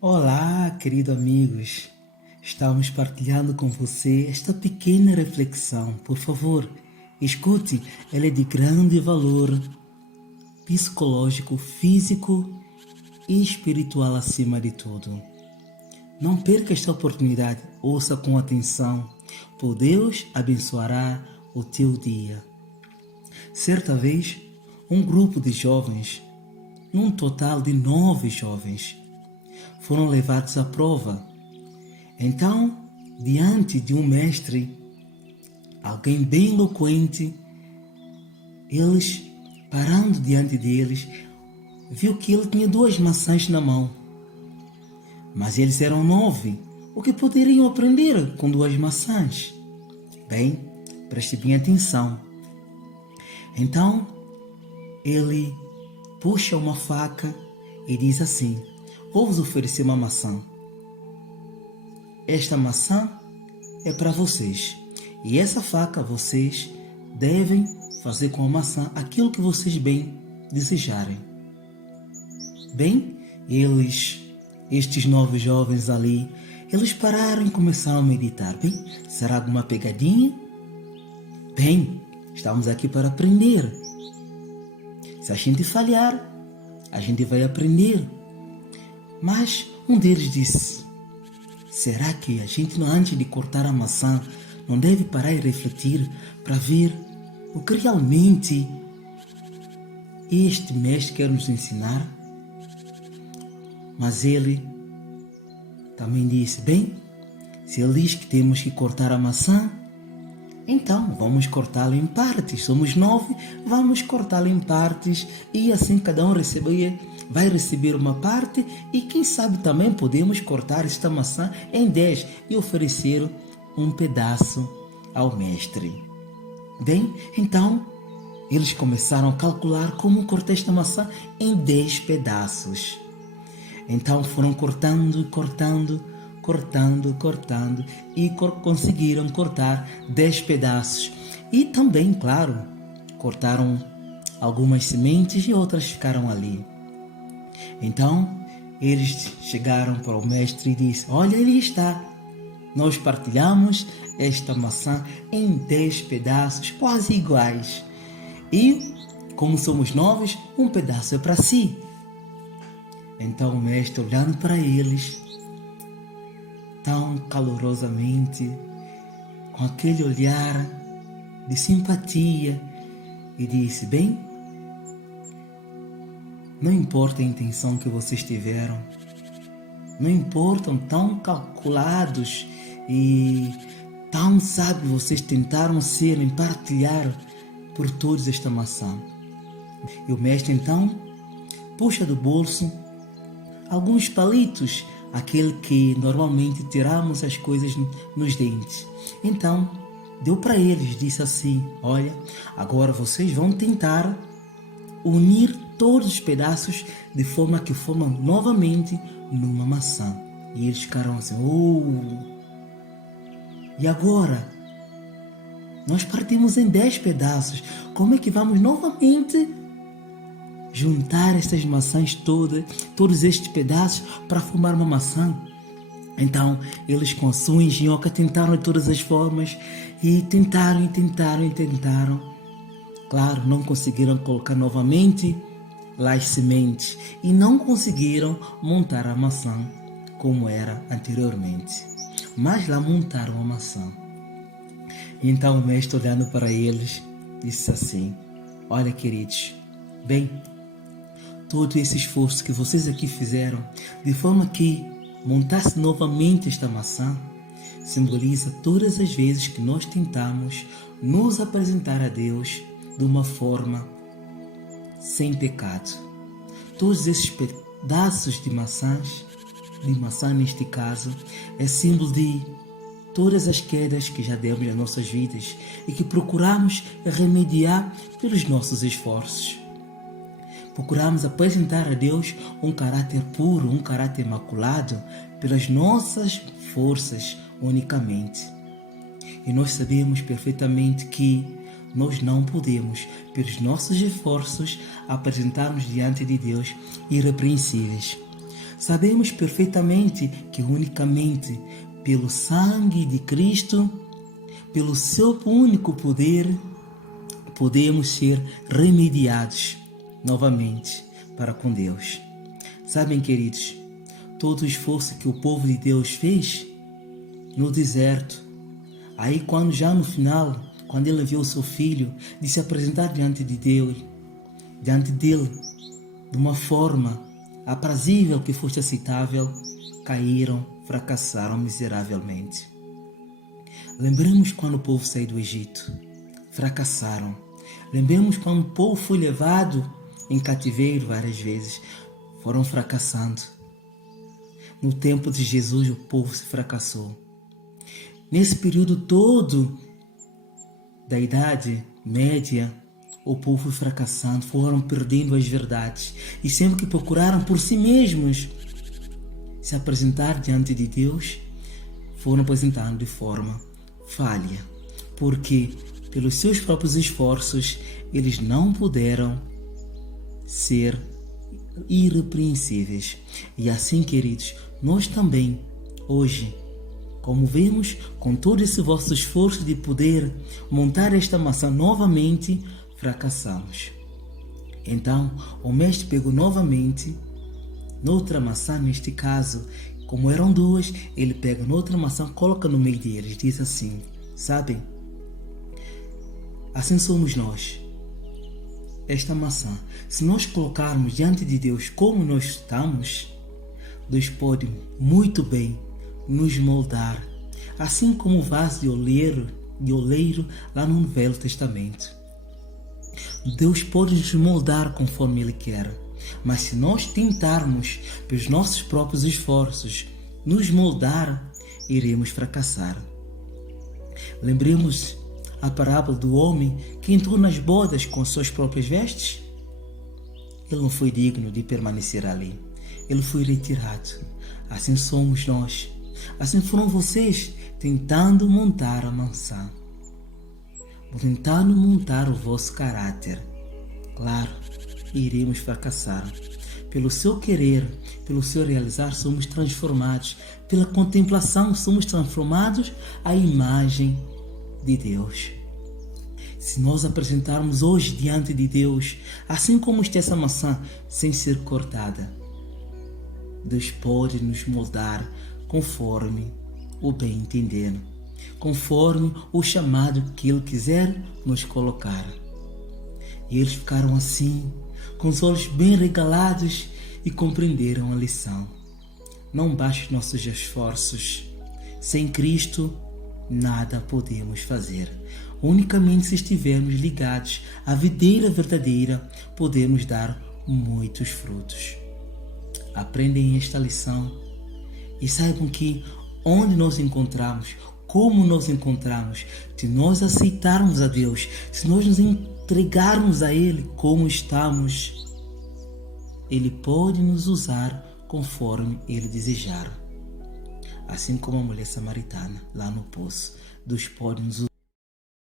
Olá, queridos amigos. Estamos partilhando com você esta pequena reflexão. Por favor, escute, ela é de grande valor psicológico, físico e espiritual acima de tudo. Não perca esta oportunidade, ouça com atenção, pois Deus abençoará o teu dia. Certa vez, um grupo de jovens, num total de 9 jovens, foram levados à prova. Então, diante de um mestre, alguém bem eloquente, eles, parando diante deles, viu que ele tinha 2 maçãs na mão. Mas eles eram 9. O que poderiam aprender com 2 maçãs? Bem, preste bem atenção. Então, ele puxa uma faca e diz assim: vou-vos oferecer uma maçã. Esta maçã é para vocês. E essa faca vocês devem fazer com a maçã aquilo que vocês bem desejarem. Bem, estes 9 jovens ali, eles pararam e começaram a meditar. Bem, será alguma pegadinha? Bem, estamos aqui para aprender. Se a gente falhar, a gente vai aprender. Mas um deles disse: será que a gente, antes de cortar a maçã, não deve parar e refletir para ver o que realmente este mestre quer nos ensinar? Mas ele também disse: bem, se ele diz que temos que cortar a maçã, então vamos cortá-la em partes. Somos 9, vamos cortá-la em partes e assim cada um vai receber uma parte e quem sabe também podemos cortar esta maçã em 10 e oferecer um pedaço ao mestre. Bem, então eles começaram a calcular como cortar esta maçã em 10 pedaços. Então foram cortando e conseguiram cortar 10 pedaços. E também, claro, cortaram algumas sementes e outras ficaram ali. Então, eles chegaram para o mestre e disseram: olha, ele está. Nós partilhamos esta maçã em 10 pedaços quase iguais. E, como somos 9, um pedaço é para si. Então o mestre, olhando para eles, tão calorosamente, com aquele olhar de simpatia, e disse: bem, não importa a intenção que vocês tiveram, não importam tão calculados e tão sábios vocês tentaram ser em partilhar por todos esta maçã. E o mestre então puxa do bolso alguns palitos, aquele que normalmente tiramos as coisas nos dentes. Então, deu para eles, disse assim: olha, agora vocês vão tentar unir todos os pedaços de forma que formam novamente numa maçã. E eles ficaram assim: e agora? Nós partimos em 10 pedaços. Como é que vamos novamente juntar estas maçãs todos estes pedaços para formar uma maçã? Então, eles com a sua engenhoca tentaram de todas as formas e tentaram. Claro, não conseguiram colocar novamente lá as sementes e não conseguiram montar a maçã como era anteriormente. Mas lá montaram a maçã. Então o mestre, olhando para eles, disse assim: olha, queridos, bem, todo esse esforço que vocês aqui fizeram, de forma que montasse novamente esta maçã, simboliza todas as vezes que nós tentamos nos apresentar a Deus de uma forma sem pecado. Todos esses pedaços de maçã neste caso, é símbolo de todas as quedas que já demos nas nossas vidas e que procuramos remediar pelos nossos esforços. Procuramos apresentar a Deus um caráter puro, um caráter imaculado, pelas nossas forças unicamente. E nós sabemos perfeitamente que nós não podemos, pelos nossos esforços, apresentar-nos diante de Deus irrepreensíveis. Sabemos perfeitamente que unicamente pelo sangue de Cristo, pelo seu único poder, podemos ser remediados novamente para com Deus. Sabem, queridos, todo o esforço que o povo de Deus fez no deserto, aí quando já no final, quando ele enviou seu filho, de se apresentar diante de Deus, diante dele, de uma forma aprazível que fosse aceitável, caíram, fracassaram miseravelmente. Lembremos quando o povo saiu do Egito, fracassaram. Lembremos quando o povo foi levado em cativeiro várias vezes, foram fracassando. No tempo de Jesus o povo se fracassou. Nesse período todo da Idade Média, o povo foi fracassando, foram perdendo as verdades. E sempre que procuraram por si mesmos se apresentar diante de Deus, foram apresentando de forma falha. Porque pelos seus próprios esforços, eles não puderam ser irrepreensíveis. E assim, queridos, nós também, hoje, como vemos, com todo esse vosso esforço de poder montar esta maçã novamente, fracassamos. Então, o mestre pegou novamente noutra maçã, neste caso, como eram duas, ele pega noutra maçã, coloca no meio deles, diz assim, sabem? Assim somos nós. Esta maçã, se nós colocarmos diante de Deus como nós estamos, Deus pode muito bem nos moldar, assim como o vaso de oleiro lá no Velho Testamento. Deus pode nos moldar conforme Ele quer, mas se nós tentarmos, pelos nossos próprios esforços, nos moldar, iremos fracassar. Lembremos a parábola do homem que entrou nas bodas com suas próprias vestes. Ele não foi digno de permanecer ali. Ele foi retirado. Assim somos nós. Assim foram vocês tentando montar a maçã. Tentando montar o vosso caráter. Claro, iremos fracassar. Pelo seu querer, pelo seu realizar, somos transformados. Pela contemplação, somos transformados à imagem de Deus. Se nós apresentarmos hoje diante de Deus, assim como está essa maçã, sem ser cortada, Deus pode nos moldar conforme o bem entender, conforme o chamado que Ele quiser nos colocar. E eles ficaram assim, com os olhos bem regalados, e compreenderam a lição. Não basta os nossos esforços. Sem Cristo, nada podemos fazer. Unicamente se estivermos ligados à videira verdadeira, podemos dar muitos frutos. Aprendem esta lição e saibam que onde nós encontramos, como nós encontramos, se nós aceitarmos a Deus, se nós nos entregarmos a Ele como estamos, Ele pode nos usar conforme Ele desejar. Assim como a mulher samaritana lá no poço, Deus pode nos usar.